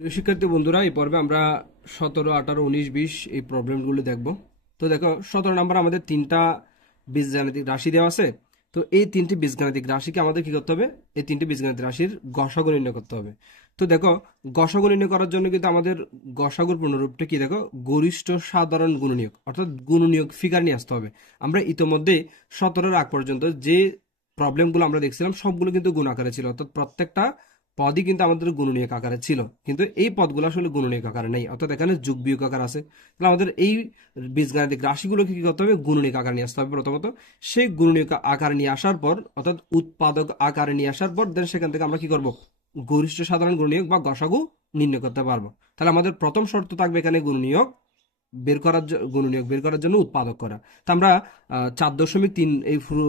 প্রিয় শিক্ষার্থী বন্ধুরা, এই পর্বে আমরা 17, 18, 19, 20 এই প্রবলেমগুলো দেখব। তো দেখো, 17 নম্বর আমাদের তিনটা বীজগাণিতিক রাশি দেওয়া আছে। তো এই তিনটি বীজগাণিতিক রাশিকে আমাদের কি করতে হবে? এই তিনটি বীজগাণিতিক রাশির গসাগু নির্ণয় করতে হবে। তো দেখো, গসাগু নির্ণয় করার জন্য কিন্তু আমাদের গসাগুর পূর্ণরূপটা কি? দেখো, গরিষ্ঠ সাধারণ গুণনীয়ক, অর্থাৎ গুণনীয়ক ফিগার নিয়ে আসতে হবে। আমরা ইতোমধ্যে 17-এর আগ পর্যন্ত যে প্রবলেমগুলো আমরা দেখছিলাম সবগুলো কিন্তু গুণ আকারে ছিল, অর্থাৎ প্রত্যেকটা পদই কিন্তু আমাদের গুণনীয়ক আকারে ছিল, কিন্তু এই পদগুলো আসলে গুণনীয়ক আকারে নেই, অর্থাৎ এখানে যোগ বিয়োগ আকার আছে। তাহলে আমাদের এই বীজগাণিতিক রাশিগুলোকে কি করতে হবে? গুণনীয়ক আকার নিয়ে আসতে হবে প্রথমত। সেই গুণনীয়ক আকার নিয়ে আসার পর, অর্থাৎ উৎপাদক আকারে নিয়ে আসার পর দেন সেখান থেকে আমরা কি করব? গরিষ্ঠ সাধারণ গুণনীয়ক বা গসাগু নির্ণয় করতে পারবো। তাহলে আমাদের প্রথম শর্ত থাকবে এখানে গুণনীয়ক বের করার জন্য উৎপাদক করা। তো আমরা 4.3 এই পুরো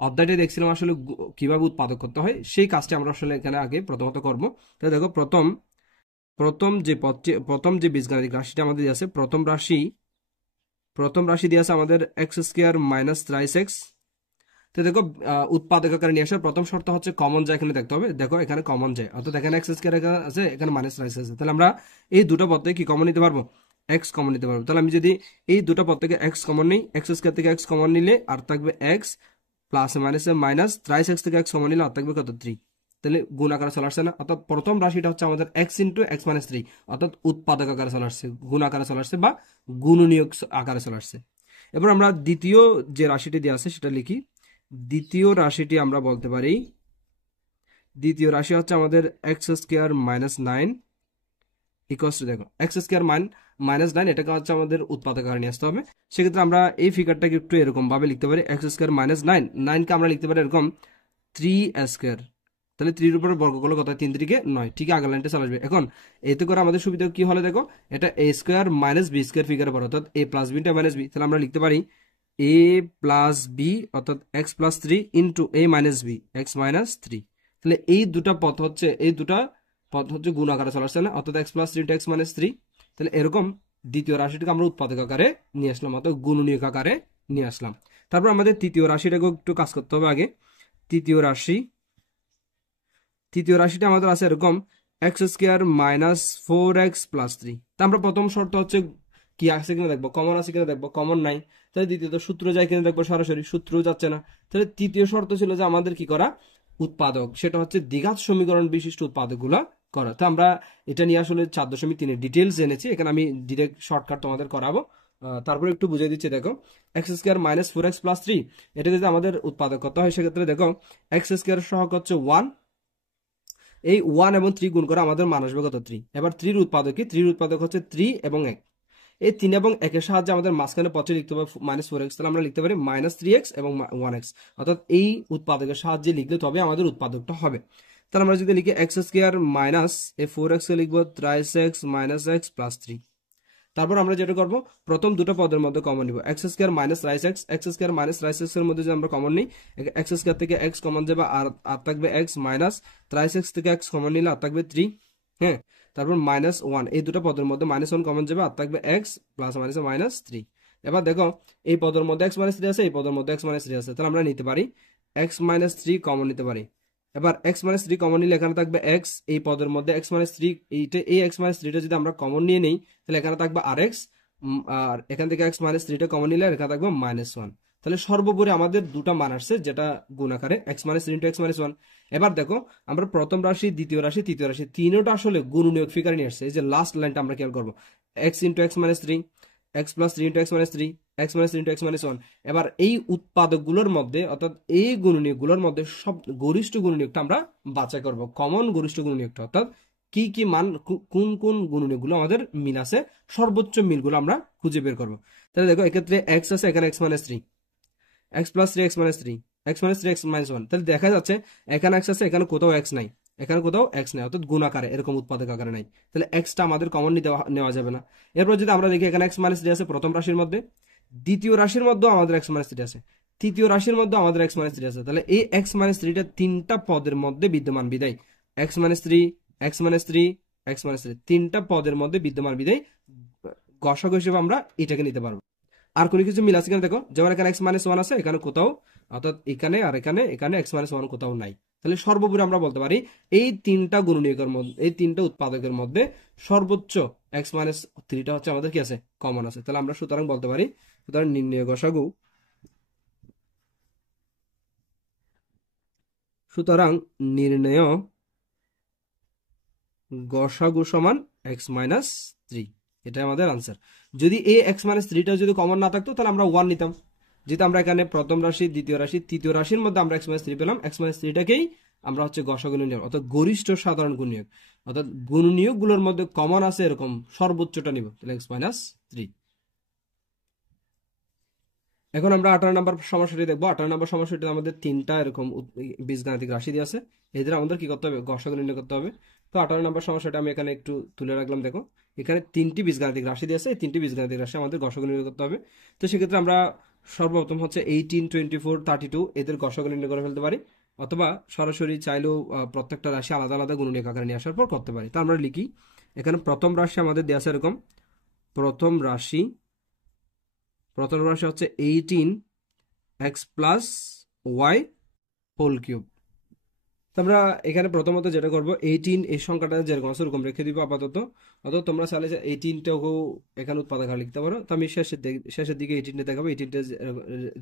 অধ্যায়টা দেখছিলাম আসলে কিভাবে উৎপাদক করতে হয়, সেই কাজটি আমরা আসলে এখানে আগে প্রথমত করব। তো দেখো, প্রথম প্রথম যে বীজগাণিতিক রাশিটা আমাদের আছে, প্রথম রাশি দিয়ে আছে আমাদের x square minus thrice x. তো দেখো, উৎপাদক আকারে নিয়ে আসার প্রথম শর্ত হচ্ছে কমন যায় এখানে দেখতে হবে। দেখো, এখানে কমন যায়, অর্থাৎ এখানে এক্স স্কোয়ার আছে, এখানে মাইনাস থ্রাইস আছে। তাহলে আমরা এই দুটো পদ থেকে কি কমন নিতে পারবো? এক্স কমন নিতে পারবো। তাহলে আমি যদি এই দুটো পদ থেকে এক্স কমন নিই, এক্স স্কোয়ার থেকে এক্স কমন নিলে আর থাকবে এক্স, প্লাস মাইনাসে মাইনাস, থ্রাইস এক্স থেকে এক্স কমন নিলে আর থাকবে কত? 3। তাহলে গুণ আকারে চলে আসছে না? অর্থাৎ প্রথম রাশিটা হচ্ছে আমাদের এক্স ইন্টু এক্স মাইনাস 3, অর্থাৎ উৎপাদক আকারে চলে আসছে, গুণ আকারে চলে আসছে বা গুণনীয়ক আকারে চলে আসছে। এবার আমরা দ্বিতীয় যে রাশিটি দেওয়া আছে সেটা লিখি। দ্বিতীয় রাশিটি আমরা বলতে পারি, দ্বিতীয় রাশি হচ্ছে আমাদের x square minus 9 equals to, দেখো এক্স স্কোয়ার মাইনাস 9, এটাকে হচ্ছে আমাদের উৎপাদক আকারে নিয়ে আসতে হবে। সেক্ষেত্রে আমরা এই ফিগারটাকে একটু এরকম ভাবে লিখতে পারি, এক্স স্কোয়ার মাইনাস 9কে আমরা লিখতে পারি এরকম 3 স্কোয়ার। তাহলে 3 এর উপরে বর্গ করলে কত? 3 3 9, ঠিক আগের লাইনটা চলে আসবে। এখন এতে করে আমাদের সুবিধা কি হলে, দেখো এটা এ স্কোয়ার মাইনাস বি স্কোয়ার ফিগারে পড়ে, অর্থাৎ A plus beta minus B. তাহলে আমরা লিখতে পারি এ প্লাস বি, অর্থাৎ X plus 3 into A minus B x minus 3। তাহলে এই দুটা পদ হচ্ছে গুণ আকারে চলে আসছে না, অর্থাৎ X plus 3 into X minus 3। তাহলে এরকম দ্বিতীয় রাশিটাকে আমরা উৎপাদক আকারে নিয়ে আসলাম, অর্থাৎ গুণনীয়ক আকারে নিয়ে আসলাম। তারপর আমাদের তৃতীয় রাশিটাকে একটু কাজ করতে হবে আগে। তৃতীয় রাশিটা আমাদের আছে এরকম x square minus 4x plus 3। তা আমরা প্রথম শর্ত হচ্ছে কি আছে কিনা দেখবো, কমন আছে কিনা দেখবো, কমন নাই। তাহলে দ্বিতীয়ত সূত্র যায় কিনা দেখবো, সরাসরি সূত্র যাচ্ছে না। তাহলে তৃতীয় শর্ত ছিল যে আমাদের কি করা? উৎপাদক, সেটা হচ্ছে দ্বিঘাত সমীকরণ বিশিষ্ট উৎপাদকগুলো করা। তো আমরা এটা নিয়ে আসলে 4.3 ডিটেলস জেনেছি, এখানে আমি ডিরেক্ট শর্টকাট তোমাদের করাবো। তারপরে একটু বুঝিয়ে দিচ্ছি। দেখো, x square minus 4x plus 3, এটা যদি আমাদের উৎপাদক করতে হয় সেক্ষেত্রে দেখো এক্স স্কোয়ার সহগ হচ্ছে 1, এই 1 এবং 3 গুণ করে আমাদের মান আসবে কত? 3। এবার 3 উৎপাদক কি? 3 উৎপাদক হচ্ছে 3 এবং 1। এই 3 এবং 1 এর সাহায্যে আমাদের মাঝখানে পথে লিখতে হবে মাইনাস 4x। তাহলে আমরা লিখতে পারি মাইনাস 3x এবং 1x, অর্থাৎ এই উৎপাদকের সাহায্যে লিখলে তবে আমাদের উৎপাদকটা হবে। তাহলে আমরা যদি লিখি এক্স স্কোয়ার মাইনাস এই 4x কে লিখবো thrice x minus x plus 3। তারপর আমরা যেটা করবো, প্রথম দুটো পদের মধ্যে কমন নিব, x square minus rice x, x square minus rice x এর মধ্যে যদি আমরা কমন নিই, এক্স স্কোয়ার থেকে এক্স কমন যাবে আর থাকবে এক্স, মাইনাস রাইস এক্স থেকে এক্স কমন নিলে আর থাকবে 3। হ্যাঁ, তারপর মাইনাস 1, এই দুটো পদের মধ্যে মাইনাস 1 কমন যাবে আর থাকবে এক্স, প্লাস মাইনাস মাইনাস 3। এবার দেখো, এই পদের মধ্যে এক্স মাইনাস 3 আছে, এই পদের মধ্যে এক্স মাইনাস 3 আছে, তাহলে আমরা নিতে পারি এক্স মাইনাস 3 কমন নিতে পারি। এবার এক্স মাইনাস 3 কমন নিলে এখানে থাকবে এক্স, এই পদের মধ্যে এক্স মাইনাস 3, এই এক্স মাইনাস 3টা যদি আমরা কমন নিয়ে নেই তাহলে এখানে থাকবে আর এক্স, আর এখান থেকে এক্স মাইনাস 3টা কমন নিলে এখানে থাকবে মাইনাস 1। তাহলে সর্বোপরি আমাদের দুটা মান আসছে, যেটা গুণ আকারে x minus 3 into X minus 1। এবার দেখো, আমরা প্রথম রাশি, দ্বিতীয় রাশি, তৃতীয় রাশি তিনটা আসলে গুণনীয়ক ফিগার নিয়ে আসছে। এই যে লাস্ট লাইনটা আমরা খেয়াল করবো, x into X minus 3, x plus 3 into X minus 3, x minus 3 into X minus 1। এবার এই উৎপাদকগুলোর মধ্যে, অর্থাৎ এই গুণনীয়কগুলোর মধ্যে সব গরিষ্ঠ গুণনীয়কটা আমরা বাছাই করব, কমন গরিষ্ঠ গুণনীয়কটা, অর্থাৎ কি কি মান, কোন কোন গুণনীয়কগুলো আমাদের মিল আছে, সর্বোচ্চ মিলগুলো আমরা খুঁজে বের করবো। তাহলে দেখো, এক্ষেত্রে এক্স আছে, এখানে x minus 3, x plus 3 x minus 3, x minus 3 x minus 1। তাহলে দেখা যাচ্ছে এখানে এক্স আছে, এখানে কোথাও এক্স নাই, এখানে কোথাও এক্স নাই, অর্থাৎ গুণ আকারে এরকম উৎপাদক আকারে নাই। তাহলে এক্সটা আমাদের কমন নেওয়া যাবে না। এরপর যদি আমরা দেখি, এখানে এক্স মাইনাস 3 আছে প্রথম রাশির মধ্যে, দ্বিতীয় রাশির মধ্যেও আমাদের এক্স মাইনাস 3 আছে, তৃতীয় রাশির মধ্যে আমাদের এক্স মাইনাস 3 আছে। তাহলে এই এক্স মাইনাস 3টা তিনটা পদের মধ্যে বিদ্যমান বিদায় x minus 3, x minus 3, x minus 3 তিনটা পদের মধ্যে বিদ্যমান বিদায় গসাগু হিসেবে আমরা এটাকে নিতে পারবো। আর কোনো কিছু মিল আছে কিনা দেখো, যেমন এখানে এক্স মাইনাস 1 আছে, এখানে কোথাও, অর্থাৎ এখানে আর এখানে এক্স মাইনাস 1 কোথাও নাই। তাহলে সর্বোপরি আমরা বলতে পারি এই তিনটা গুণনীয়কের মধ্যে, এই তিনটা উৎপাদকের মধ্যে সর্বোচ্চ x মাইনাস 3টা হচ্ছে আমাদের কি আছে, কমন আছে। তাহলে আমরা সুতরাং বলতে পারি, সুতরাং নির্ণয় গসাগু, সুতরাং নির্ণয় গসাগু সমান x মাইনাস 3, এটা আমাদের আনসার। যদি এই x মাইনাস 3টা যদি কমন না থাকতো তাহলে আমরা 1 নিতাম, যেহেতু আমরা এখানে প্রথম রাশি, দ্বিতীয় রাশি, তৃতীয় রাশির মধ্যে আমরা x মাইনাস 3 পেলাম, x মাইনাস 3টাকেই আমরা হচ্ছে গসাগু নিলাম, অর্থাৎ গরিষ্ঠ সাধারণ গুণনীয়ক, অর্থাৎ গুণনীয়ক গুলোর মধ্যে কমন আছে এরকম সর্বোচ্চটা নিব, তাহলে x মাইনাস 3। এখন আমরা 18 নম্বর সমস্যাটি দেখবো। 18 নম্বর সমস্যাটিতে আমাদের তিনটা এরকম বীজগাণিতিক রাশি দিয়ে আছে, এদের আমাদের কি করতে হবে, গসাগু নির্ণয় করতে হবে। তো 18 নম্বর সমস্যাটা আমি এখানে একটু তুলে রাখলাম। দেখো এখানে তিনটি বীজগাণিতিক রাশি দিয়ে আছে, এই তিনটি বীজগাণিতিক রাশি আমাদের গসাগু নির্ণয় করতে হবে। তো সেক্ষেত্রে আমরা সর্বপ্রথম হচ্ছে 18, 24, 32 এদের গসাগু নির্ণয় করে ফেলতে পারি, অথবা সরাসরি চাইলেও প্রত্যেকটা রাশি আলাদা আলাদা গুণনীয়ক আকারে নিয়ে আসার পর করতে পারি। তো আমরা লিখি, এখানে প্রথম রাশি আমাদের দেওয়া আছে এরকম, প্রথম রাশি হচ্ছে 18x plus Y whole cube. আমরা এখানে প্রথমত যেটা করবো, 18 এই সংখ্যাটা যেরকম আছে ওরকম রেখে দিব আপাতত। অর্থাৎ তোমরা চাইলে 18টাকেও এখানে উৎপাদক লিখতে পারো। তো আমি শেষের দিকে 18টা দেখাবো, 18টা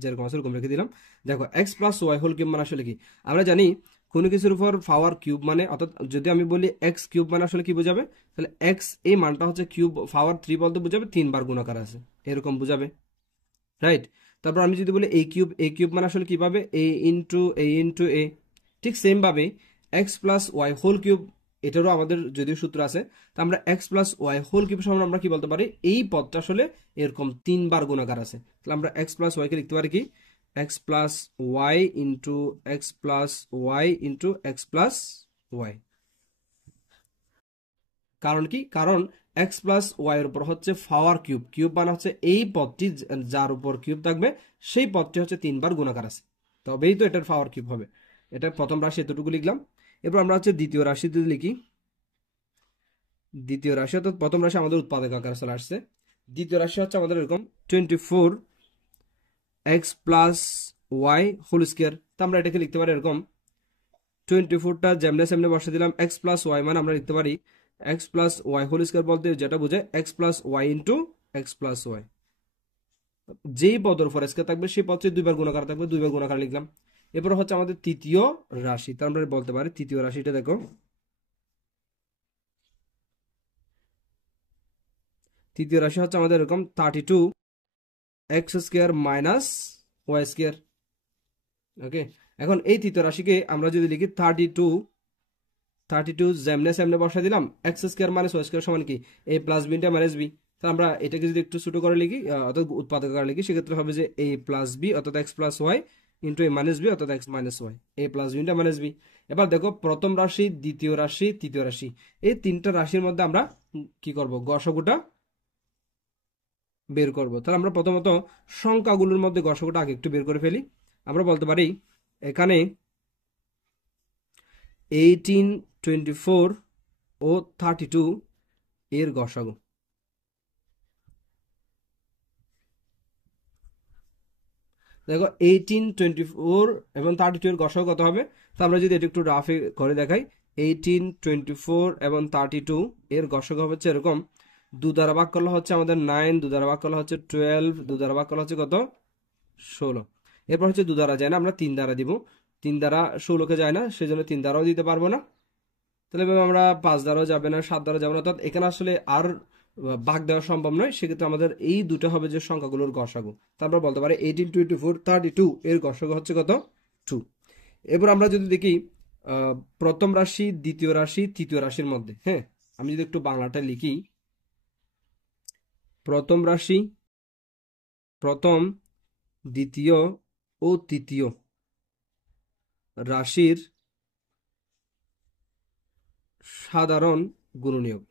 যেরকম আছে ওরকম রেখে দিলাম। দেখো X plus Y whole cube মানে আসলে কি, আমরা জানি কোনো কিছুর উপর পাওয়ার কিউব মানে, অর্থাৎ যদি আমি বলি এক্স কিউব মানে আসলে কি বোঝাবে, তাহলে এক্স এই মানটা হচ্ছে কিউব পাওয়ার 3 বলতে বোঝাবে 3 বার গুণাকার আছে, এরকম বোঝাবে, রাইট। তারপর আমি যদি বলি এ কিউব মানে আসলে কিভাবে, এ ইন্টু এ, ঠিক সেম ভাবে X plus Y whole cube, এটারও আমাদের যদিও সূত্র আছে। তো আমরা X plus Y whole cube সমান আমরা কি বলতে পারি, এই পদটা আসলে এরকম 3 বার গুণাকার আছে। তাহলে আমরা এক্স প্লাস ওয়াই কে লিখতে পারি কি, X plus Y into X plus Y into X plus Y. কারণ কি, কারণ এক্স প্লাস ওয়াই এর উপর হচ্ছে পাওয়ার কিউব, কিউব মানে হচ্ছে এই পদটি যার উপর কিউব থাকবে সেই পদটি হচ্ছে 3 বার গুণাকার আছে, তবেই তো এটার পাওয়ার কিউব হবে। এটা প্রথম রাশি এতটুকু লিখলাম। এরপর আমরা হচ্ছে দ্বিতীয় রাশি যদি লিখি, দ্বিতীয় রাশি অর্থাৎ প্রথম রাশি আমাদের উৎপাদক আকারে চলে আসছে, দ্বিতীয় রাশি হচ্ছে আমাদের এরকম 24x plus Y whole square. তো আমরা এটাকে লিখতে পারি এরকম, 24টা যেমনে সেমনে বসে দিলাম, এক্স প্লাস ওয়াই মানে আমরা লিখতে পারি X plus Y whole square বলতে যেটা বোঝায় X plus Y into X plus Y, যেই পদের উপর স্কোয়ার থাকবে সেই পদটি 2 বার গুণাকার থাকবে, 2 বার গুণাকার লিখলাম। এরপর হচ্ছে আমাদের তৃতীয় রাশি, তার আমরা বলতে পারি তৃতীয় রাশিটা দেখো, তৃতীয় রাশি হচ্ছে আমাদের এরকম 32x square minus Y square. Okay, এখন এই তৃতীয় রাশিকে আমরা যদি লিখি 32 যেমনে সেমনে বসা দিলাম, X square minus Y square সমান কি, A plus B into minus B. তো আমরা এটাকে যদি একটু ছোট করে লিখি, অর্থাৎ উৎপাদক আকারে লিখি, সেক্ষেত্রে হবে যে এ প্লাস বি অর্থাৎ X plus Y into A minus B অর্থাৎ X minus Y, A plus B into minus B. এবার দেখো প্রথম রাশি, দ্বিতীয় রাশি, তৃতীয় রাশি, এই তিনটা রাশির মধ্যে আমরা কি করব, গসাগুটা বের করব। তাহলে আমরা প্রথমত সংখ্যাগুলোর মধ্যে গসাগুটা আগে একটু বের করে ফেলি। আমরা বলতে পারি এখানে 18, 24 ও 32 এর গসাগু, দেখো 18, 24 এবং 32 এর গসাগু কত হবে। তো আমরা যদি এটা একটু রাফে করে দেখাই, 18, 24 এবং 32 এর গসাগু হচ্ছে এরকম, 2 দ্বারা ভাগ করলে হচ্ছে আমাদের 9, 2 দ্বারা ভাগ করলে হচ্ছে 12, 2 দ্বারা ভাগ করলে হচ্ছে কত, 16। এরপর হচ্ছে 2 দ্বারা যায় না, আমরা 3 দ্বারা দিব, 3 দ্বারা 16কে যায় না, সেজন্য 3 দ্বারাও দিতে পারবো না। তাহলে আমরা 5 দ্বারাও যাবে না, 7 দ্বারা যাবে না, অর্থাৎ এখানে আসলে আর ভাগ দেওয়া সম্ভব নয়। সেক্ষেত্রে আমাদের এই দুটো হবে যে সংখ্যাগুলোর গসাগু। তারপর বলতে পারি 18, 24, 32 এর গসাগু হচ্ছে কত, 2। এবার আমরা যদি দেখি প্রথম রাশি, দ্বিতীয় রাশি, তৃতীয় রাশির মধ্যে, হ্যাঁ আমি যদি একটু বাংলাটা লিখি, প্রথম রাশি, প্রথম, দ্বিতীয় ও তৃতীয় রাশির সাধারণ গুণনীয়ক।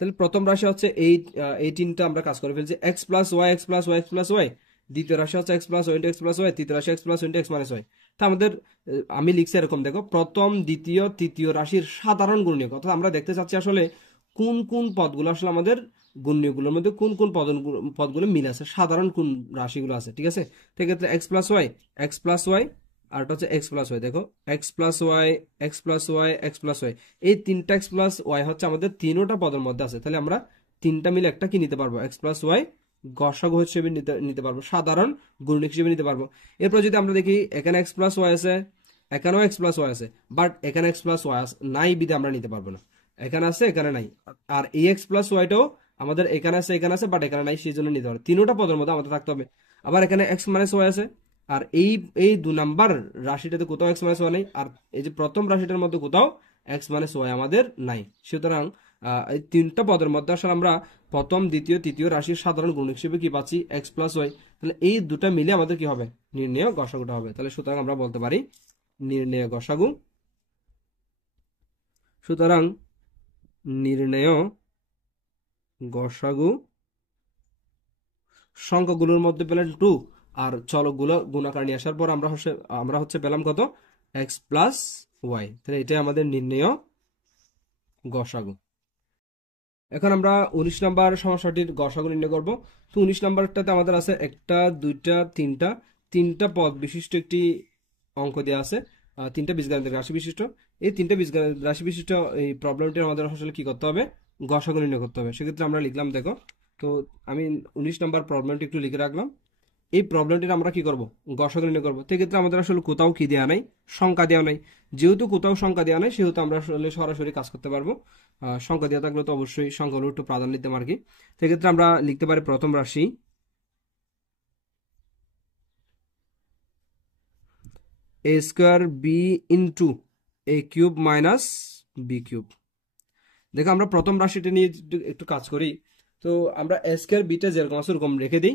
তাহলে প্রথম রাশি হচ্ছে 18টা আমরা কাজ করে ফেলছি, X plus Y, X plus Y, X plus Y. দ্বিতীয় রাশি হচ্ছে X plus Y into X plus Y, তৃতীয় রাশি X plus Y into X minus Y. তা আমাদের আমি লিখছি এরকম, দেখো প্রথম, দ্বিতীয়, তৃতীয় রাশির সাধারণ গুণনীয়ক, অর্থাৎ আমরা দেখতে চাচ্ছি আসলে কোন কোন পদগুলো আসলে আমাদের গুণনীয়কগুলোর মধ্যে কোন কোন পদগুলো মিল আছে, সাধারণ কোন রাশিগুলো আছে, ঠিক আছে। সেক্ষেত্রে এক্স প্লাস ওয়াই আর এটা হচ্ছে এক্স প্লাস ওয়াই। দেখো X plus Y, X plus Y, X plus Y, এই তিনটা এক্স প্লাস ওয়াই হচ্ছে আমাদের তিনোটা পদের মধ্যে আছে। তাহলে আমরা তিনটা মিলে একটা কি নিতে পারবো, এক্স প্লাস ওয়াই গসাগু হিসেবে নিতে পারবো, সাধারণ গুণনীয়ক হিসেবে নিতে পারবো। এরপর যদি আমরা দেখি এখানে এক্স প্লাস ওয়াই আছে, এখানেও এক্স প্লাস ওয়াই আছে, বাট এখানে এক্স প্লাস ওয়াই নাই বিধে আমরা নিতে পারবো না। এখানে আছে, এখানে নাই। আর এই এক্স প্লাস ওয়াইটাও আমাদের এখানে আছে বাট এখানে নাই, সেই জন্য নিতে পারবো। তিনোটা পদের মধ্যে আমাদের থাকতে হবে। আবার এখানে এক্স মাইনাস ওয়াই আছে, আর এই এই 2 নাম্বার রাশিটাতে কোথাও এক্স মাইনাস ওয়াই নেই, আর এই যে প্রথম রাশিটার মধ্যে কোথাও এক্স মাইনাস ওয়াই আমাদের নাই। সুতরাং এই তিনটা পদের মধ্যে আসলে আমরা প্রথম, দ্বিতীয়, তৃতীয় রাশির সাধারণ গুণক হিসেবে কি পাচ্ছি, এক্স প্লাস ওয়াই। তাহলে এই দুটা মিলে আমাদের কি হবে, নির্ণেয় গসাগুটা হবে। তাহলে সুতরাং আমরা বলতে পারি নির্ণেয় গসাগু। সুতরাং নির্ণেয় গসাগু সংখ্যাগুলোর মধ্যে পেলেন 2, আর চলকগুলো গুণাকার নিয়ে আসার পর আমরা হচ্ছে পেলাম কত, এক্স প্লাস ওয়াই। তাহলে এটাই আমাদের নির্ণেয় গসাগু। এখন আমরা 19 নাম্বার সমস্যাটির গসাগু নির্ণয় করব। তো 19 নাম্বারটাতে আমাদের আছে একটা, দুইটা, তিনটা পদ বিশিষ্ট একটি অঙ্ক দেওয়া আছে, তিনটা বীজগাণিতিক রাশি বিশিষ্ট। এই তিনটা বীজগাণিতিক রাশি বিশিষ্ট এই প্রবলেমটি আমাদের আসলে কি করতে হবে, গসাগু নির্ণয় করতে হবে। সেক্ষেত্রে আমরা লিখলাম, দেখো তো আমি 19 নাম্বার প্রবলেমটি একটু লিখে রাখলাম। এই প্রবলেমটির আমরা কি করব, গসাগু নির্ণয় করবো। সেক্ষেত্রে আমাদের আসলে কোথাও কি দেওয়া নাই, সংখ্যা দেওয়া নাই। যেহেতু কোথাও সংখ্যা দেওয়া নাই, সেহেতু আমরা আসলে সরাসরি কাজ করতে পারবো। সংখ্যা দেওয়া থাকলে তো অবশ্যই সংখ্যাগুলো একটু প্রাধান্য দিতাম আর কি। সেক্ষেত্রে আমরা লিখতে পারি প্রথম রাশি এ স্কোয়ার বি ইন্টু এ কিউব মাইনাস বি কিউব। দেখো আমরা প্রথম রাশিটা নিয়ে একটু কাজ করি। তো আমরা এ স্কোয়ার বিটা যেরকম আছে ওরকম রেখে দিই।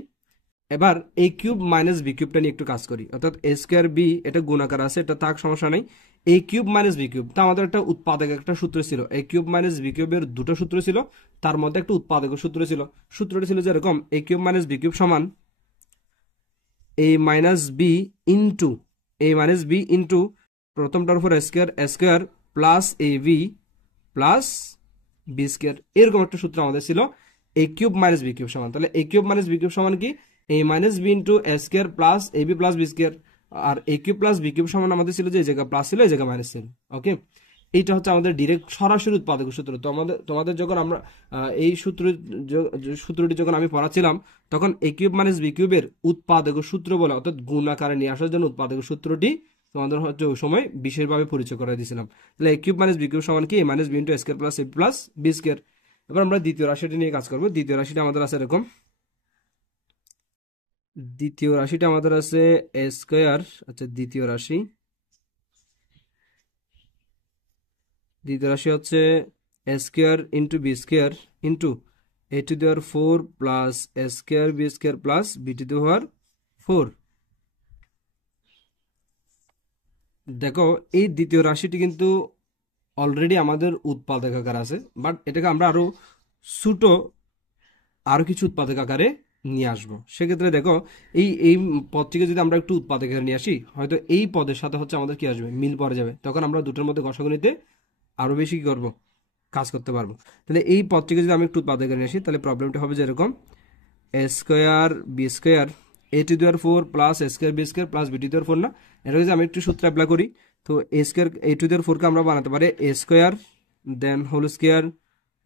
এবার এ কিউব মাইনাস বি কিউবটা নিয়ে একটু কাজ করি, অর্থাৎ এ স্কোয়ার বি এটা গুণাকার আছে, এটা তাক সমস্যা নেই। এ কিউব মাইনাস বি কিউব, তা আমাদের একটা উৎপাদক একটা সূত্র ছিল, এ কিউব মাইনাস বি কিউবের দুটো সূত্র ছিল, তার মধ্যে একটা উৎপাদক সূত্র ছিল। সূত্রটি ছিল যেরকম এ কিউব মাইনাস বি কিউব সমান এ মাইনাস বি ইন্টু প্রথমটার উপর square plus A B plus B square, এরকম একটা সূত্র আমাদের ছিল। এ কিউব মাইনাস বি কিউব সমান, তাহলে A cube minus B cube সমান কি, A minus B into A square plus A B plus B square. R A cube plus B cube সমান আমাদের ছিল যে এই জায়গায় প্লাস ছিল, এই জায়গায় মাইনাস ছিল। ওকে, এইটা হচ্ছে আমাদের ডিরেক্ট সরাসরি উৎপাদক সূত্র। তোমাদের যখন আমরা এই সূত্রটি যখন আমি পড়াচ্ছিলাম, তখন এ কিউব মাইনাস বি কিউবের উৎপাদক সূত্র বলে, অর্থাৎ গুণ আকারে নিয়ে আসার জন্য উৎপাদক সূত্রটি তোমাদের হচ্ছে ওই সময় বিশেষভাবে পরিচয় করে দিয়েছিলাম। তাহলে A cube minus B cube সমান কি, A minus B into square plus A plus B square. এবার আমরা দ্বিতীয় রাশিটি নিয়ে কাজ করবো। দ্বিতীয় রাশিটা আমাদের আছে এরকম, এ স্কোয়ার, আচ্ছা দ্বিতীয় রাশি হচ্ছে A square into B square into A to the power 4 plus A square B square plus B to the power 4। দেখো এই দ্বিতীয় রাশিটি কিন্তু অলরেডি আমাদের উৎপাদক আকার আছে, বাট এটাকে আমরা আরো কিছু উৎপাদক আকারে নিয়ে আসবো। সেক্ষেত্রে দেখো এই পদটিকে যদি আমরা একটু উৎপাদক আকারে নিয়ে আসি, হয়তো এই পদের সাথে হচ্ছে আমাদের কি আসবে, মিল পড়ে যাবে। তখন আমরা দুটোর মধ্যে গসাগু নিতে আরো বেশি কি করবো, কাজ করতে পারবো। তাহলে এই পদটিকে যদি আমি একটু উৎপাদক আকারে নিয়ে আসি, তাহলে প্রবলেমটা হবে যেরকম A square B square A to the power 4 plus A square B square plus B to the power 4 না, এটা যদি আমি একটু সূত্র অ্যাপ্লাই করি, তো এ square A to the power 4 কে আমরা বানাতে পারি A square then whole square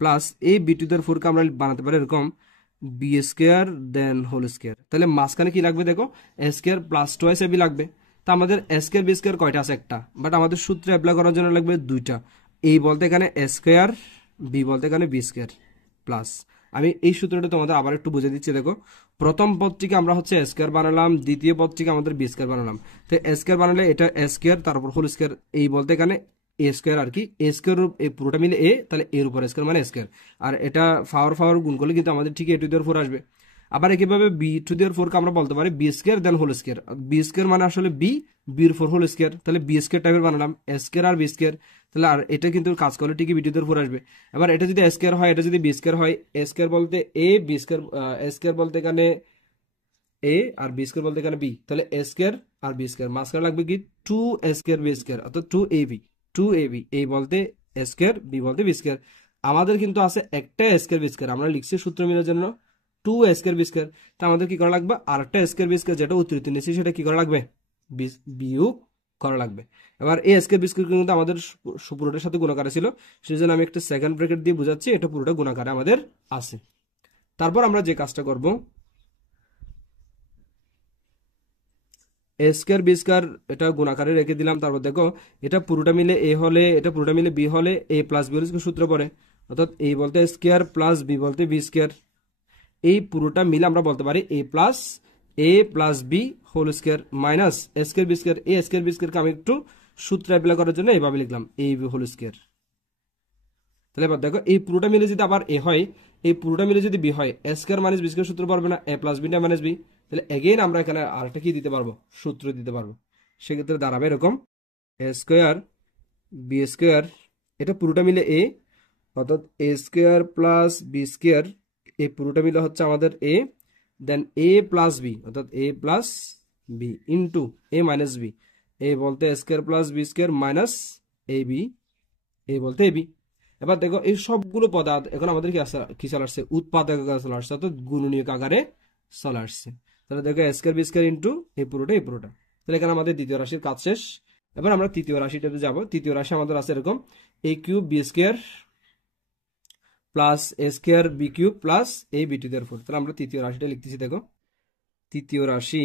plus এই বি টু দি পাওয়ার 4 কে আমরা বানাতে পারি এরকম B square then whole square. তাহলে মাঝখানে কি লাগবে, দেখো A square plus twice A B লাগবে। তা আমাদের এ স্কোয়ার বি স্কোয়ার কয়টা আছে, একটা, বাট আমাদের সূত্রে অ্যাপ্লাই করার জন্য লাগবে দুইটা। এই বলতে এখানে এ স্কোয়ার, বি বলতে এখানে বি স্কোয়ার প্লাস। আমি এই সূত্রটা তোমাদের আবার একটু বুঝে দিচ্ছি। দেখো প্রথম পদটিকে আমরা হচ্ছে এ স্কোয়ার বানালাম, দ্বিতীয় পদটিকে আমাদের বি স্কোয়ার বানালাম। তো এ স্কোয়ার বানালে এটা এ স্কোয়ার তারপর হোল স্কোয়ার, এই বলতে এখানে এ স্কোয়ার আর কি, এ স্কোয়ার এই পুরোটা মিলে এ, তাহলে এর উপর স্কোয়ার মানে স্কোয়ার। আর এটা ফাওয়ার গুণ করলে কিন্তু আমাদের ঠিক এ টু দি পাওয়ার 4 আসবে। আবার একইভাবে বি টু দি পাওয়ার 4 কে আমরা বলতে পারি B square then whole square. B square মানে আসলে বি, বির 4 হোল স্কোয়ার, তাহলে বি স্কোয়ার টাইপের বানালাম এ স্কোয়ার আর বি স্কোয়ার। তাহলে আর এটা কিন্তু কাজ করলে ঠিকই বি টু দি পাওয়ার 4 আসবে। এবার এটা যদি স্কোয়ার হয়, এটা যদি বি স্কোয়ার হয়, এ স্কোয়ার বলতে এ, বি স্কোয়ার স্কোয়ার বলতে এখানে এ আর বি স্কোয়ার বলতে এখানে বি, তাহলে এ স্কোয়ার আর বি স্কোয়ার মাঝখানে লাগবে কি 2 স্কোয়ার বি স্কোয়ার, অর্থাৎ 2ab। 2ab, এ বলতে স্কোয়ার, বি বলতে বি স্কোয়ার। আমাদের কিন্তু আছে একটা স্কয়ার বি স্কয়ার, আমরা লিখছি সূত্র মিলের জন্য 2 স্কয়ার বি স্কয়ার। তা আমাদের কি করা লাগবে, আরেকটা স্কয়ার বি স্কয়ার যেটা উত্তরিত নিয়েছি সেটা কি করা লাগবে, বিয়োগ করা লাগবে। এবার এই স্কয়ার বি স্কয়ার কিন্তু আমাদের পুরোটার সাথে গুণাকারে ছিল, সেজন্য আমি একটা সেকেন্ড ব্র্যাকেট দিয়ে বোঝাচ্ছি এটা পুরোটা গুণাকারে আমাদের আছে। তারপর আমরা যে কাজটা করব, এ স্কয়ার বি স্কয়ার এটা গুণাকারে রেখে দিলাম। তারপর দেখো এটা পুরোটা মিলে এ হলে, এটা পুরোটা মিলে বি হলে এ প্লাস বি সূত্র পড়ে, অর্থাৎ এ বলতে স্কয়ার প্লাস বি বলতে বি স্কয়ার। এই পুরোটা মিলে আমরা বলতে পারি A plus B whole square minus square B square. এই স্কয়ার বি স্কয়ারকে আমি একটু সূত্র অ্যাপ্লাই করার জন্য এইভাবে লিখলাম এ বি হোল স্কয়ার। তাহলে এবার দেখো এই পুরোটা মিলে যদি আবার এ হয়, এই পুরোটা মিলে যদি বি হয়, স্কয়ার মাইনাস বি স্কয়ার সূত্র পারবে না, এ প্লাস বি না মাইনাস বি। তাহলে এগেইন আমরা এখানে আরেকটা কি দিতে পারবো, সূত্র দিতে পারবো। সেক্ষেত্রে দাঁড়াবে এরকম এ স্কয়ার বি স্কয়ার, এটা পুরোটা মিলে এ, অর্থাৎ এ স্কয়ার প্লাস বি স্কয়ার, এই পুরোটা মিলে হচ্ছে আমাদের এ, দেন এ প্লাস বি অর্থাৎ A plus B into A minus B, A বলতে square plus B square minus A B, A বলতে এ বি। এবার দেখো এই সবগুলো পদার্থ এখন আমাদের কি চলে আসছে, উৎপাদক আকারে চলে আসছে, অর্থাৎ গুণনীয়ক আকারে চলে আসছে। তাহলে দেখো স্কয়ার বি স্কয়ার ইন্টু এই পুরোটা এই পুরোটা। তাহলে এখানে আমাদের দ্বিতীয় রাশির কাজ শেষ। এবার আমরা তৃতীয় রাশিটাতে যাব। তৃতীয় রাশি আমাদের আছে এরকম A cube B square plus A square B cube plus A B to the power 4। তাহলে আমরা তৃতীয় রাশিটা লিখতেছি, দেখো তৃতীয় রাশি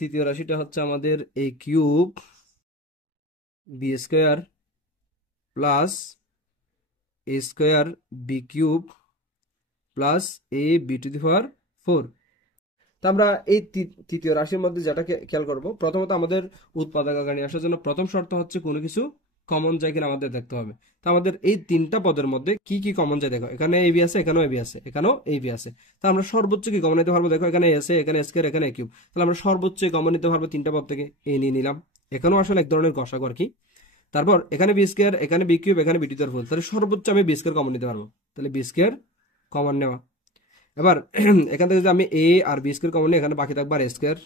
তৃতীয় রাশিটা হচ্ছে আমাদের A cube B square plus A square B cube plus A B to the power 4। তো আমরা এই তৃতীয় রাশির মধ্যে যেটা খেয়াল করব, প্রথমত আমাদের উৎপাদক আকারে নিয়ে আসার জন্য প্রথম শর্ত হচ্ছে কোনো কিছু কমন যায় কিনা আমাদের দেখতে হবে। তো আমাদের এই তিনটা পদের মধ্যে কি কি কমন যায়, দেখো এখানে এ বি আছে, এখানেও এ বি আছে, এখানেও এ বি আছে। তো আমরা সর্বোচ্চ কি কমন নিতে পারবো, দেখো এখানে এ আছে, এখানে স্কয়ার, এখানে এ কিউব। তাহলে আমরা সর্বোচ্চ কমন নিতে পারবো তিনটা পদ থেকে, এ নিয়ে নিলাম। এখানেও আসলে এক ধরনের গসাগু আর কি। তারপর এখানে বি স্কয়ার, এখানে বি কিউব, এখানে বি টু দি পাওয়ার 4, তাহলে সর্বোচ্চ আমি বি স্কয়ার কমন নিতে পারবো। তাহলে বি স্কয়ার কমন নেওয়া। এবার এখান থেকে যদি আমি এ আর বি স্কয়ার কমন নিই, এখানে বাকি থাকবে আর স্কয়ার।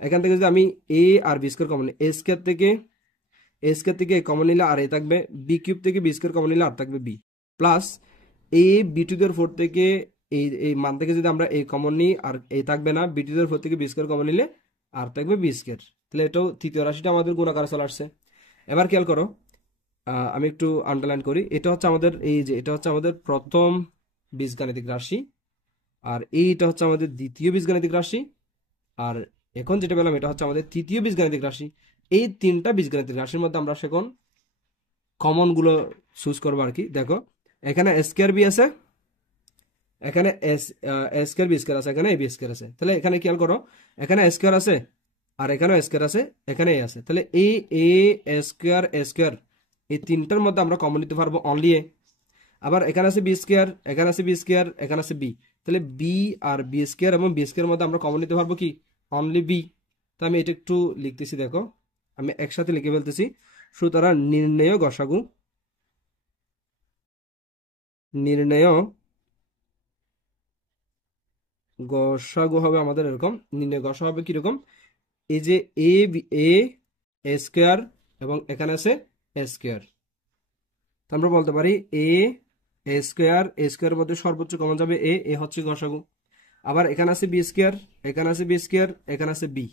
এখান থেকে যদি আমি এ আর বি স্কয়ার কমন নিই, এ স্কয়ার থেকে কমন নিলে আর এ থাকবে, বি কিউব থেকে বি স্কয়ার কমন নিলে আর থাকবে B, plus A B to the power 4 থেকে এই মান থেকে যদি আমরা এ কমন নিই আর এ থাকবে না, বি টু দি পাওয়ার 4 থেকে বি স্কয়ার কমন নিলে আর থাকবে বি স্কয়ার। তাহলে এটাও তৃতীয় রাশিটা আমাদের গুণাকারে চলে আসছে। এবার খেয়াল করো, আমি একটু আন্ডারলাইন করি, এটা হচ্ছে আমাদের এই যে এটা হচ্ছে আমাদের প্রথম বীজগাণিতিক রাশি, আর এইটা হচ্ছে আমাদের দ্বিতীয় বীজগাণিতিক রাশি, আর এখন যেটা পেলাম এটা হচ্ছে আমাদের তৃতীয় বীজগাণিতিক রাশি। এই তিনটা বীজগাণিতিক রাশির মধ্যে আমরা এখন কমন গুলো চুজ করবো আর কি। দেখো এখানে স্কয়ার বি আছে, এখানে স্কয়ার বি স্কয়ার আছে, এখানে এ বি স্কয়ার আছে। তাহলে এখানে খেয়াল করো, এখানে স্কয়ার আছে আর এখানেও স্কয়ার আছে, এখানে এ আছে। তাহলে এ স্কয়ার এই তিনটার মধ্যে আমরা কমন নিতে পারবো অনলি এ। আবার এখানে আছে বি স্কয়ার, এখানে আছে বি স্কয়ার, এখানে আছে বি। তাহলে বি আর বি স্কয়ার এবং বি স্কয়ার মধ্যে আমরা কমন নিতে পারবো কি, অনলি বি। তো আমি এটা একটু লিখতেছি, দেখো আমি একসাথে লিখে ফেলতেছি। সুতরাং নির্ণেয় গসাগু হবে আমাদের এরকম। নির্ণয় গসাগু হবে কিরকম, এই যে এ স্কয়ার এবং এখানে আছে এ স্কয়ার। আমরা বলতে পারি এ স্কয়ার মধ্যে সর্বোচ্চ কমন যাবে এ হচ্ছে গসাগু। আবার এখানে আছে বি স্কয়ার, এখানে আছে বি স্কয়ার, এখানে আছে বি,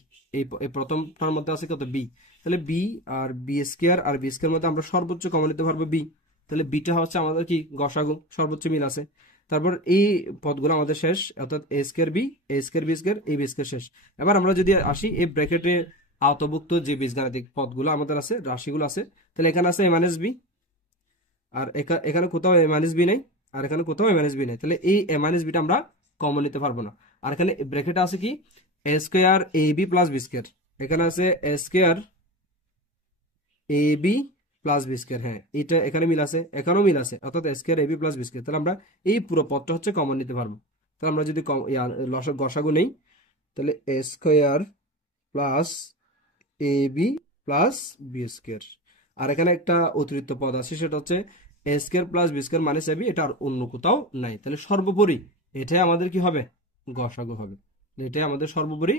এই প্রথমটার মধ্যে আছে কত বি। তাহলে বি আর বি স্কয়ার আর বি স্কয়ার মধ্যে আমরা সর্বোচ্চ কমন নিতে পারবো বি। তাহলে বিটা হচ্ছে আমাদের কি গসাগু, সর্বোচ্চ মিল আছে। তারপর এই পদগুলো আমাদের শেষ, অর্থাৎ এ square B square A B square শেষ। এবার আমরা যদি আসি এই ব্র্যাকেটে আওতাভুক্ত যে বীজগাণিতিক পদগুলো আমাদের আছে, রাশিগুলো আছে, তাহলে এখানে আছে এ মাইনাস বি, আর এখানে কোথাও এ মাইনাস বি নেই, আর এখানে কোথাও এ মাইনাস বি নেই। তাহলে এই এ মাইনাস বিটা আমরা কমন নিতে পারবো না। আর এখানে ব্র্যাকেটে আছে কি এ স্কয়ার এ বি প্লাস বি স্কয়ার, এখানে আছে এ স্কয়ার এ বি প্লাস বি স্কয়ার। হ্যাঁ এটা এখানে মিল আছে, এখানেও মিল আছে, অর্থাৎ এ স্কয়ার এ বি প্লাস বি স্কয়ার। তাহলে আমরা এই পুরো পদটা হচ্ছে কমন নিতে পারবো। তাহলে আমরা যদি গসাগু নেই, তাহলে A square plus A B plus B square. আর এখানে একটা অতিরিক্ত পদ আছে, সেটা হচ্ছে A square plus B square minus A B, এটা আর অন্য কোথাও নাই। তাহলে সর্বোপরি এটাই আমাদের কি হবে, গসাগু হবে। এটাই আমাদের সর্বোপরি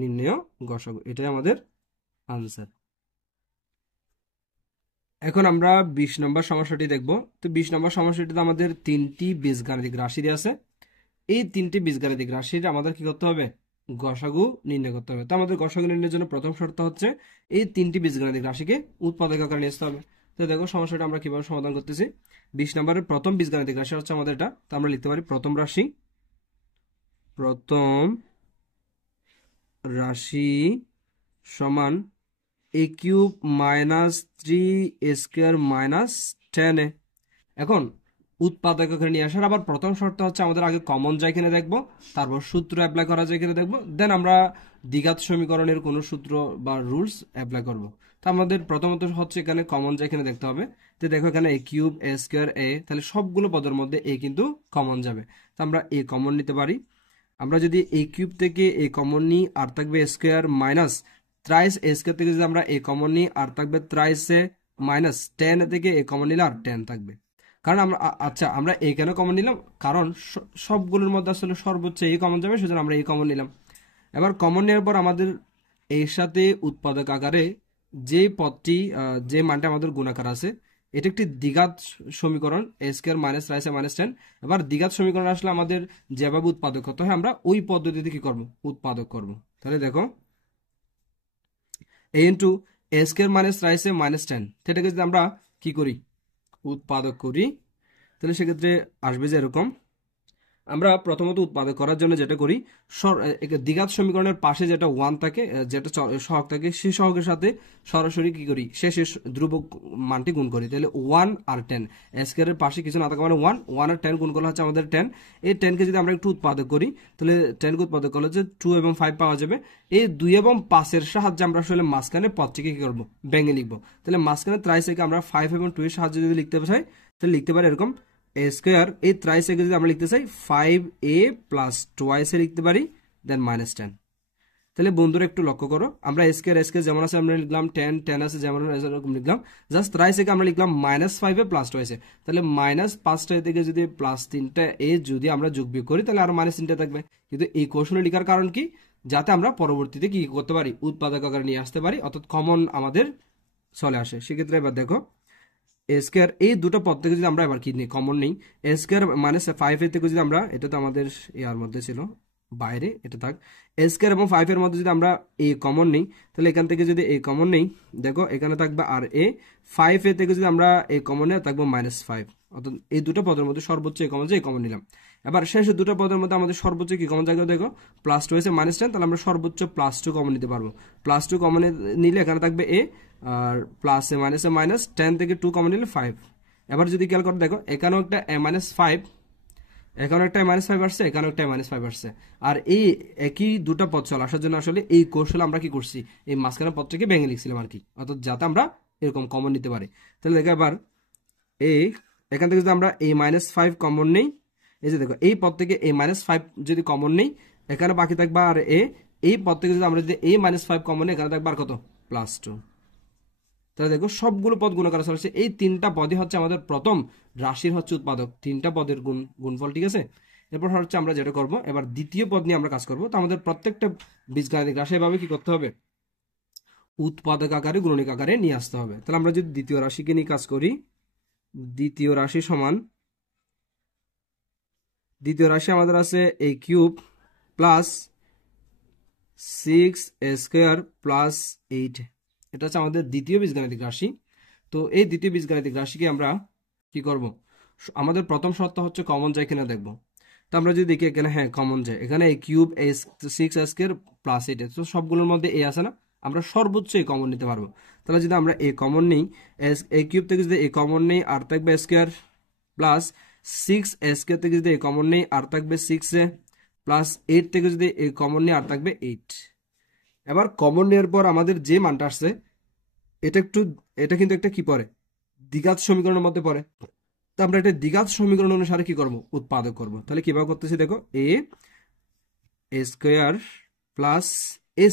নির্ণেয় গসাগু, এটাই আমাদের আনসার। এখন আমরা 20 নম্বর সমস্যাটি দেখব। তো 20 নম্বর সমস্যাটিতে আমাদের তিনটি বীজগাণিতিক রাশি দেওয়া আছে। এই তিনটি বীজগাণিতিক রাশির আমাদের কি করতে হবে? গসাগু নির্ণয় করতে হবে। তো আমাদের গসাগু নির্ণয়ের জন্য প্রথম শর্ত হচ্ছে এই তিনটি বীজগাণিতিক রাশিকে উৎপাদক আকারে নিয়ে আসতে হবে। তো দেখো সমস্যাটা আমরা কিভাবে সমাধান করতেছি। 20 নম্বরের প্রথম বীজগাণিতিক রাশি হচ্ছে আমাদের এটা। তো আমরা লিখতে পারি প্রথম রাশি সমান A cube minus 3 square minus 10a। এখন উৎপাদক আকারে নিয়ে আসার আবার প্রথম শর্ত হচ্ছে আমাদের আগে কমন যায় কিনা দেখবো, তারপর সূত্র অ্যাপ্লাই করা যায় কিনা দেখবো, দেন আমরা দ্বিঘাত সমীকরণের কোনো সূত্র বা রুলস অ্যাপ্লাই করব। তো আমাদের প্রথমত হচ্ছে এখানে কমন যায় কিনা দেখতে হবে। তো দেখো এখানে এ কিউব এ স্কোয়ার এ, তাহলে সবগুলো পদের মধ্যে এ কিন্তু কমন যাবে। তো আমরা এ কমন নিতে পারি। আমরা যদি এ কিউব থেকে এ কমন নিই আর থাকবে স্কোয়ার মাইনাস ত্রাইস এ স্কোয়ার থেকে যদি আমরা এ কমন নিই আর থাকবে ত্রাইসে মাইনাস 10 থেকে এ কমন নিলে আর 10 থাকবে। কারণ আমরা আচ্ছা আমরা এই কেন কমন নিলাম, কারণ সবগুলোর মধ্যে আসলে সর্বোচ্চ এই কমন যাবে, সেজন্য আমরা এই কমন নিলাম। এবার কমন নেওয়ার পর আমাদের এর সাথে উৎপাদক আকারে যে পদটি যে মানটা আমাদের গুণাকার আছে, এটা একটি দ্বিঘাত সমীকরণ এ স্কয়ার মাইনাস রাইসে মাইনাস 10। এবার দ্বিঘাত সমীকরণ আসলে আমাদের যেভাবে উৎপাদক করতে হয় আমরা ওই পদ্ধতিতে কি করব, উৎপাদক করব। তাহলে দেখো এ ইন্টু এ স্কয়ার মাইনাস রাইসে মাইনাস 10, সেটাকে যদি আমরা কি করি, উৎপাদক করি, তাহলে সেক্ষেত্রে আসবে যে এরকম। আমরা প্রথমত উৎপাদক করার জন্য যেটা করি, দ্বিঘাত সমীকরণের পাশে যেটা 1 থাকে, যেটা সহগ থাকে, সেই সহগের সাথে সরাসরি কি করি, শেষে ধ্রুবক মানটি গুণ করি। তাহলে 1 আর 10 স্কয়ারের পাশে কিছু না থাকে মানে 1 আর 10 গুণ করলে হচ্ছে আমাদের 10। এই 10কে যদি আমরা একটু উৎপাদক করি, তাহলে 10কে উৎপাদক করলে যে 2 এবং 5 পাওয়া যাবে। এই 2 এবং 5 এর সাহায্যে আমরা আসলে মাঝখানে পদটিকে কি করবো, ভেঙে লিখবো। তাহলে মাঝখানে ত্রাইসকে আমরা 5 এবং 2 এর সাহায্যে যদি লিখতে চাই, তাহলে লিখতে পারি এরকম এ স্কোয়ার, এই ত্রাইসকে যদি আমরা লিখতে চাই 5a প্লাস টোয়াইস এ লিখতে পারি, দেন মাইনাস 10। তাহলে বন্ধুরা একটু লক্ষ্য করো, আমরা স্কোয়ার যেমন আছে আমরা লিখলাম 10, 10 আছে যেমন এরকম লিখলাম, জাস্ট ত্রাইসকে আমরা লিখলাম মাইনাস 5a প্লাস টোয়াইস এ। তাহলে মাইনাস 5টা থেকে যদি প্লাস 3টা এ যদি আমরা যোগ বিয়োগ করি, তাহলে আরো মাইনাস 3টা থাকবে। কিন্তু এই কৌশলে লেখার কারণ কি, যাতে আমরা পরবর্তীতে কি করতে পারি, উৎপাদক আকারে নিয়ে আসতে পারি, অর্থাৎ কমন আমাদের চলে আসে। সেক্ষেত্রে এবার দেখো এ স্কোয়ার, এই দুটো পদ থেকে যদি আমরা এবার কি নিই, কমন নেই, এ স্কোয়ার মাইনাস 5 এর থেকে যদি আমরা, এটা তো আমাদের ইয়ার মধ্যে ছিল বাইরে, এটা থাক, এ স্কোয়ার এবং 5 এর মধ্যে যদি আমরা এ কমন নেই, তাহলে এখান থেকে যদি এ কমন নেই, দেখো এখানে থাকবে আর এ, 5 এর থেকে যদি আমরা এ কমন নেই থাকবো -5। অর্থাৎ এই দুটো পদের মধ্যে সর্বোচ্চ এ কমন, যে এ কমন নিলাম। এবার শেষে দুটো পদের মধ্যে আমাদের সর্বোচ্চ কি কমন জায়গা, দেখো প্লাস 2 এসে -10, তাহলে আমরা সর্বোচ্চ +2 কমন নিতে পারবো। +2 কমন নিলে এখানে থাকবে এ, আর প্লাসে মাইনাসে মাইনাস, 10 থেকে 2 কমন নিলে 5। এবার যদি খেয়াল করে দেখো এখানেও একটা -5, এখানেও একটা -5 আসছে, এখানেও একটা -5 আসছে। আর এই একই দুটো পদ চলে আসার জন্য আসলে এই কৌশলে আমরা কি করছি, এই মাঝখানে পদটাকে ভেঙে লিখছিলাম আর কি, অর্থাৎ যাতে আমরা এরকম কমন নিতে পারি। তাহলে দেখো এবার এই এখান থেকে যদি আমরা এই -5 কমন নেই, এই যে দেখো এই পদ থেকে এই -5 যদি কমন নেই, এখানে বাকি থাকবে আর এ, এই পদ থেকে যদি আমরা যদি এই -5 কমন নেই, এখানে থাকবে আর কত, +2। তাহলে দেখো সবগুলো পদ গুণ করা হচ্ছে, এই তিনটা পদই হচ্ছে আমাদের প্রথম রাশির হচ্ছে উৎপাদক, তিনটা পদের গুণফল, ঠিক আছে। এরপর হচ্ছে আমরা যেটা করব, এবার দ্বিতীয় পদ নিয়ে আমরা কাজ করব। তো আমাদের প্রত্যেকটা বীজগাণিতিক রাশি এভাবে কি করতে হবে, উৎপাদক আকারে গুণনিক আকারে নিয়ে আসতে হবে। তাহলে আমরা যদি দ্বিতীয় রাশিকে নিয়ে কাজ করি, দ্বিতীয় রাশি সমান, দ্বিতীয় রাশি আমাদের আছে এ কিউব প্লাস 6a² প্লাস 8। এটা হচ্ছে আমাদের দ্বিতীয় বীজগাণিতিক রাশি। তো এই দ্বিতীয় বীজগাণিতিক রাশিকে আমরা কি করব, আমাদের প্রথম শর্ত হচ্ছে কমন যায় কিনা দেখব। তো আমরা যদি দেখি এখানে হ্যাঁ কমন যায়, এখানে এ কিউব এ 6a² প্লাস 8, তো সবগুলোর মধ্যে এ আছে না, আমরা সর্বোচ্চ এ কমন নিতে পারবো। তাহলে যদি আমরা এ কমন নেই, এ কিউব থেকে যদি এ কমন নেই আর থাকবে স্কোয়ার, প্লাস 6a² থেকে যদি এ কমন নেই আর থাকবে 6a, প্লাস 8 থেকে যদি এ কমন নেই আর থাকবে 8। এবার কমন নেওয়ার পর আমাদের যে মানটা আসছে, এটা কিন্তু একটা কি পড়ে, দ্বিঘাত সমীকরণের মধ্যে পড়ে। তো আমরা এটা দ্বিঘাত সমীকরণ অনুসারে কি করব, উৎপাদক করব। তাহলে কিভাবে করতেছি দেখো, A square plus A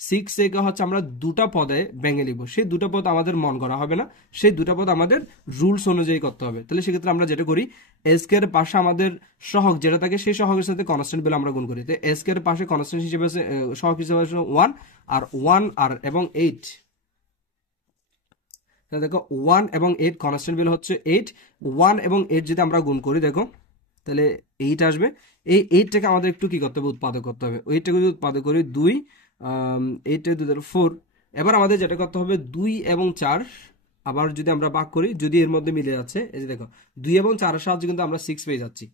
6a হচ্ছে আমরা দুটা পদে ভেঙে লিখবো, সেই দুটা পদ আমাদের মন করা হবে না, সেই দুটা পদ আমাদের রুলস অনুযায়ী করতে হবে। তাহলে সেক্ষেত্রে আমরা যেটা করি, এ স্কোয়ারের পাশে আমাদের সহগ যেটা থাকে সেই সহগের সাথে কনস্ট্যান্ট বলে আমরা গুণ করি। তো এ স্কোয়ারের পাশে কনস্ট্যান্ট হিসেবে আছে, সহগ হিসেবে আছে 1 আর এবং 8। তাহলে দেখো 1 এবং 8 কনস্ট্যান্ট ভ্যালু হচ্ছে 8, 1 এবং 8 যদি আমরা গুণ করি দেখো তাহলে 8 আসবে। এই 8টাকে আমাদের একটু কি করতে হবে, উৎপাদক করতে হবে। 8টাকে যদি উৎপাদক করি 2, 8 2 4। এবার আমাদের যেটা করতে হবে 2 এবং 4 আবার যদি আমরা ভাগ করি, যদি এর মধ্যে মিলে যাচ্ছে, এই যে দেখো 2 এবং 4 এর সাহায্যে কিন্তু আমরা 6 পেয়ে যাচ্ছি।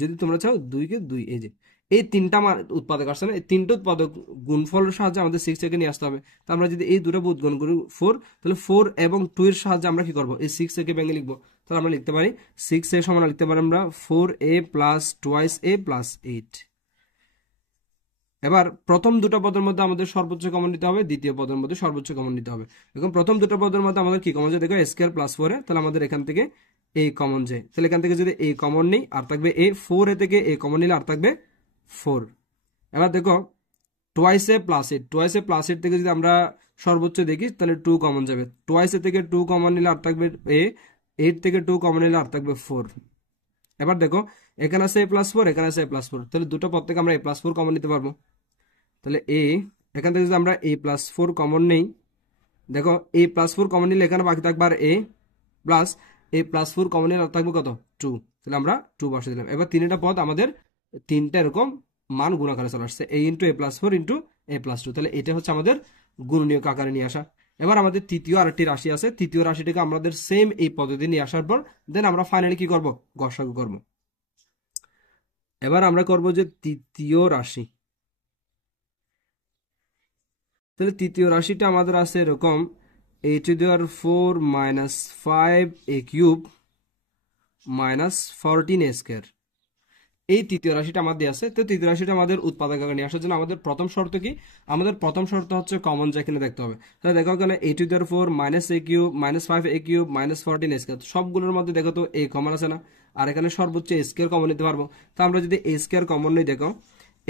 যদি তোমরা চাও 2 কে 2, এই যে এই তিনটা উৎপাদক আসছে না, এই তিনটা উৎপাদক গুণফলের সাহায্যে আমাদের 6 থেকে নিয়ে আসতে হবে। তো আমরা যদি এই দুটো গুণ করি 4, তাহলে 4 এবং 2 এর সাহায্যে আমরা কি করব, এই 6 থেকে ভেঙে লিখবো। তাহলে আমরা লিখতে পারি 6 এর সমান লিখতে পারি আমরা 4a plus twice a plus 8। এবার প্রথম দুটো পদের মধ্যে আমাদের সর্বোচ্চ কমন নিতে হবে, দ্বিতীয় পদের মধ্যে সর্বোচ্চ কমন নিতে হবে। এখন প্রথম দুটো পদের মধ্যে আমাদের কি কমন যায় দেখো, স্কয়ার প্লাস 4a, তাহলে আমাদের এখান থেকে a কমন যায়। তাহলে এখান থেকে যদি a কমন নেই আর থাকবে a, 4a থেকে a কমন নিলে আর থাকবে 4। এবার দেখো টুয়াইস এ প্লাস 8, টুয়াইস এ প্লাস 8 থেকে যদি আমরা সর্বোচ্চ দেখি তাহলে 2 কমন যাবে। টুয়াইস এ থেকে 2 কমন নিলে আর থাকবে a, 8 থেকে 2 কমন নিলে আর থাকবে 4। এবার দেখো এখানে আছে a প্লাস 4, এখানে আছে a প্লাস 4, তাহলে দুটো পদ থেকে আমরা a প্লাস 4 কমন নিতে পারবো। তাহলে a, এখান থেকে যদি আমরা a প্লাস 4 কমন নেই, দেখো a প্লাস 4 কমন নিলে এখানে বাকি থাকবে আর a plus a plus 4 common নিলে আর থাকবে কত, 2। তাহলে আমরা 2 বসে দিলাম। এবার তিনটা পদ আমাদের তিনটা এরকম মান গুণাকারে চলে আসছে, a into a plus 4 into a plus 2। তাহলে এটা হচ্ছে আমাদের গুণনীয়ক আকারে নিয়ে আসা। এবার আমাদের তৃতীয় আরেকটি রাশি আছে, তৃতীয় রাশিটাকে আমাদের সেম এই পদ্ধতি নিয়ে আসার পর দেন আমরা ফাইনালি কি করব, গসাগু করব। এবার আমরা করব যে তৃতীয় রাশি। তাহলে তৃতীয় রাশিটা আমাদের আছে এরকম a⁴ minus 5a cube minus 14a square. এই তৃতীয় রাশিটা আমাদের আছে। তো তৃতীয় রাশিটা আমাদের উৎপাদক আকারে নিয়ে আসার জন্য আমাদের প্রথম শর্ত কি, আমাদের প্রথম শর্ত হচ্ছে কমন যা কিনা দেখতে হবে। তাহলে দেখো এখানে a⁴ minus a cube minus 5a cube minus 14a square, সবগুলোর মধ্যে দেখো তো a কমন আছে না, আর এখানে সর্বোচ্চ a স্কয়ার কমন নিতে পারবো। তো আমরা যদি a স্কয়ার কমন নিই, দেখো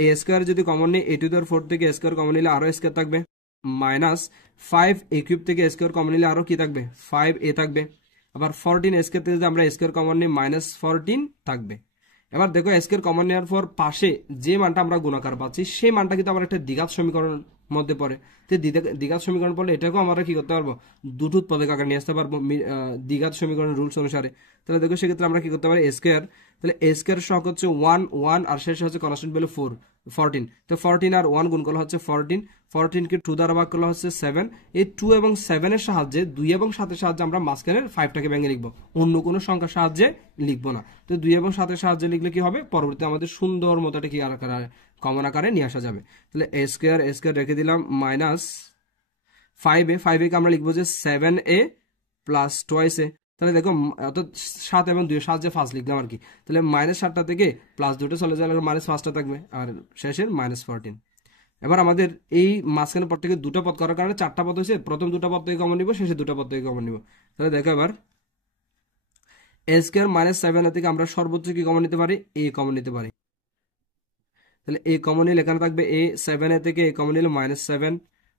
a স্কয়ার যদি কমন নিই, a⁴ থেকে a স্কয়ার কমন নিলে আরো স্কয়ার থাকবে, মাইনাস 5a কিউব থেকে a স্কয়ার কমন নিলে আরো কি থাকবে, 5a থাকবে। আবার 14 স্কয়ার থেকে যদি আমরা স্কয়ার কমন নিই, মাইনাস 14 থাকবে। এবার দেখো স্কয়ার কমন নেওয়ার পর পাশে যে মানটা আমরা গুণাকার পাচ্ছি সেই মানটা কিন্তু আমার একটা দ্বিঘাত সমীকরণের মধ্যে পড়ে। তো দ্বিঘাত সমীকরণ পড়লে এটাকেও আমরা কি করতে পারবো, দুটো উৎপাদক আকারে নিয়ে আসতে পারবো দ্বিঘাত সমীকরণ রুলস অনুসারে। তাহলে দেখো সেক্ষেত্রে আমরা কি করতে পারি, স্কয়ার, তাহলে স্কয়ার সহগ হচ্ছে 1 1 আর শেষে হচ্ছে কনস্ট্যান্ট ভ্যালু 14। তো 14 আর 1 গুণ করলে হচ্ছে 14 কে 2 দ্বারা ভাগ করলে হচ্ছে 7। এই 2 এবং 7 এর সাহায্যে 2 এবং 7 এর সাহায্যে আমরা মাঝখানের 5টাকে ভেঙে লিখবো, অন্য কোনো সংখ্যার সাহায্যে লিখবো না। তো 2 এবং 7 এর সাহায্যে লিখলে কি হবে, পরবর্তীতে আমাদের সুন্দর মতো একটা কি আকারে কমন আকারে নিয়ে আসা যাবে। তাহলে a স্কয়ার রেখে দিলাম মাইনাস 5a কে আমরা লিখবো যে 7a প্লাস টুয়াইস a। তাহলে দেখো অর্থাৎ 7 এবং 2 এর সাহায্যে 5 লিখলাম আর কি। তাহলে মাইনাস 7টা থেকে প্লাস 2টা চলে যাবে, মাইনাস 5টা থাকবে, আর শেষের মাইনাস 14। এবার আমাদের এই মাঝখানের পদ থেকে দুটো পদ করার কারণে 4টা পদ হয়েছে, প্রথম দুটো পদ থেকে কমন নিব, শেষে দুটো পদ থেকে কমন নিব। তাহলে দেখো এবার a স্কয়ার মাইনাস 7a থেকে আমরা সর্বোচ্চ কি কমন নিতে পারি, a কমন নিতে পারি। তাহলে a কমন নিলে এখানে থাকবে a, 7a থেকে a কমন নিলে minus 7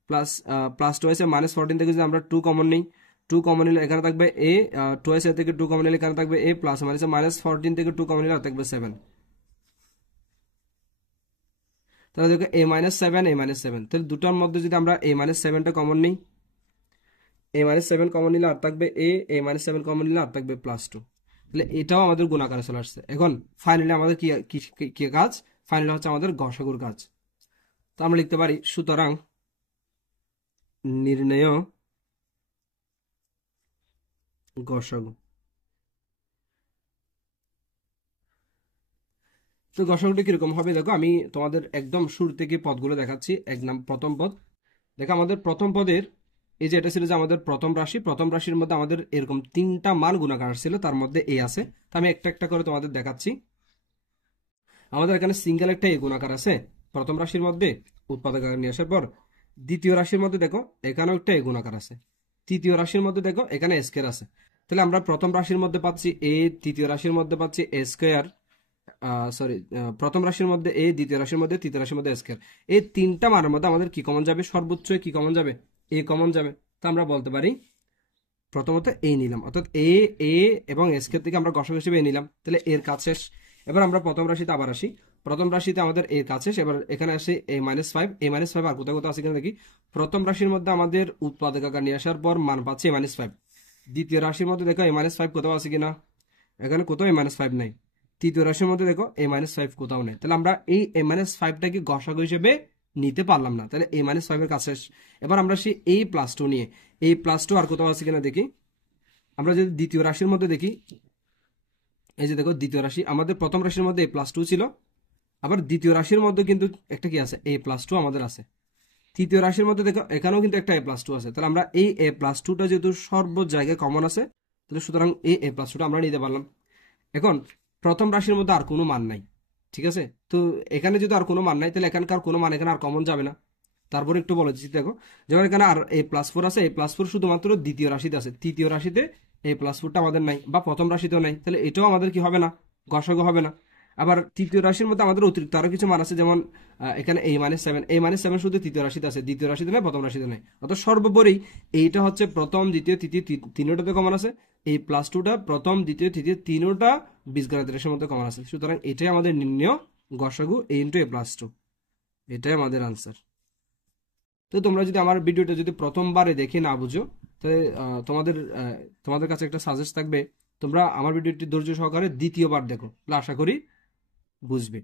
plus plus twice minus 14 থেকে যদি আমরা 2 কমন নিই, 2 কমন নিলে এখানে থাকবে a, টুয়াইস থেকে 2 কমন নিলে এখানে থাকবে a প্লাস মাইনাস 14 থেকে 2 কমন নিলে আর থাকবে 7। তাহলে দেখো a মাইনাস 7 a মাইনাস 7, তাহলে দুটোর মধ্যে যদি আমরা a মাইনাস 7টা কমন নিই, a মাইনাস 7 কমন নিলে আর থাকবে a মাইনাস 7 কমন নিলে আর থাকবে প্লাস 2। তাহলে এটাও আমাদের গুণাকারে চলে আসছে। এখন ফাইনালি আমাদের কি কি কাজ, ফাইনালি হচ্ছে আমাদের গসাগুর কাজ। তো আমরা লিখতে পারি সুতরাং নির্ণয় গসাগু। তো গসাগুটা কিরকম হবে দেখো, আমি তোমাদের একদম শুরু থেকে পদগুলো দেখাচ্ছি। প্রথম পদ দেখো, আমাদের প্রথম পদের এই যে এটা ছিল যে আমাদের প্রথম রাশি, প্রথম রাশির মধ্যে আমাদের এরকম তিনটা মান গুণাকার ছিল, তার মধ্যে এ আছে। তো আমি একটা একটা করে তোমাদের দেখাচ্ছি। আমাদের এখানে সিঙ্গেল একটা এ গুণাকার আছে প্রথম রাশির মধ্যে উৎপাদক আকারে নিয়ে আসার পর। দ্বিতীয় রাশির মধ্যে দেখো এখানেও একটা এ গুণাকার আছে। তৃতীয় রাশির মধ্যে দেখো এখানে স্কয়ার আছে। তাহলে আমরা প্রথম রাশির মধ্যে পাচ্ছি এ, তৃতীয় রাশির মধ্যে পাচ্ছি এ স্কয়ার, সরি প্রথম রাশির মধ্যে এ, দ্বিতীয় রাশির মধ্যে, তৃতীয় রাশির মধ্যে স্কয়ার। এই তিনটা মানের মধ্যে আমাদের কি কমন যাবে, সর্বোচ্চ কি কমন যাবে, এ কমন যাবে। তো আমরা বলতে পারি প্রথমত এ নিলাম, অর্থাৎ এ এবং স্কয়ার থেকে আমরা গসাগু হিসেবে এ নিলাম। তাহলে এর কাজ শেষ। এবার আমরা প্রথম রাশিতে আবার আসি। প্রথম রাশিতে আমাদের এর কাছে, এবার এখানে আসে a-5, a-5 আর কোথায় কোথাও আছে কিনা দেখি। প্রথম রাশির মধ্যে আমাদের উৎপাদক আকার নিয়ে আসার পর মান পাচ্ছি a-5। দ্বিতীয় রাশির মধ্যে দেখো a-5 কোথাও আছে কিনা, এখানে কোথাও a-5 নাই। তৃতীয় রাশির মধ্যে দেখো a-5 কোথাও নেই। তাহলে আমরা এই a-5টাকে গসাগু হিসেবে নিতে পারলাম না, তাহলে a-5 এর কাছে। এবার আমরা আসি a+2 নিয়ে। a+2 আর কোথাও আছে কিনা দেখি। আমরা যদি দ্বিতীয় রাশির মধ্যে দেখি, এই যে দেখো দ্বিতীয় রাশি আমাদের প্রথম রাশির মধ্যে a+2 ছিল, আবার দ্বিতীয় রাশির মধ্যে কিন্তু একটা কি আছে, a+2 আমাদের আছে। তৃতীয় রাশির মধ্যে দেখো এখানেও কিন্তু একটা a+2 আছে। তাহলে আমরা এই a+2টা যেহেতু সর্ব জায়গায় কমন আছে, তাহলে সুতরাং এই a+2টা আমরা নিতে পারলাম। এখন প্রথম রাশির মধ্যে আর কোনো মান নাই, ঠিক আছে। তো এখানে যদি আর কোনো মান নাই, তাহলে এখানকার কোনো মান এখানে আর কমন যাবে না। তারপরে একটু বলে দিচ্ছি দেখো, যেমন এখানে আর a+4 আছে, a+4 শুধুমাত্র দ্বিতীয় রাশিতে আছে, তৃতীয় রাশিতে a+4টা আমাদের নাই, বা প্রথম রাশিতেও নাই, তাহলে এটাও আমাদের কি হবে না, গসাগু হবে না। আবার তৃতীয় রাশির মধ্যে আমাদের অতিরিক্ত আরো কিছু মান আছে, যেমন এখানে a-7 শুধু তৃতীয় রাশিতে আছে, দ্বিতীয় রাশিতে নেই, প্রথম রাশিতে নেই। অর্থাৎ সর্বোপরি এইটা হচ্ছে প্রথম দ্বিতীয় তৃতীয় তিনটাতে কমন আছে, a+2টা প্রথম দ্বিতীয় তৃতীয় তিনটা বীজগণিত রাশির মধ্যে কমন আছে। সুতরাং এটাই আমাদের নির্ণয় গসাগু a × a+2, এটাই আমাদের আনসার। তো তোমরা যদি আমার ভিডিওটা যদি প্রথমবারে দেখে না বুঝো, তাহলে তোমাদের কাছে একটা সাজেস্ট থাকবে, তোমরা আমার ভিডিওটি ধৈর্য সহকারে দ্বিতীয়বার দেখো, তাহলে আশা করি বুঝবে।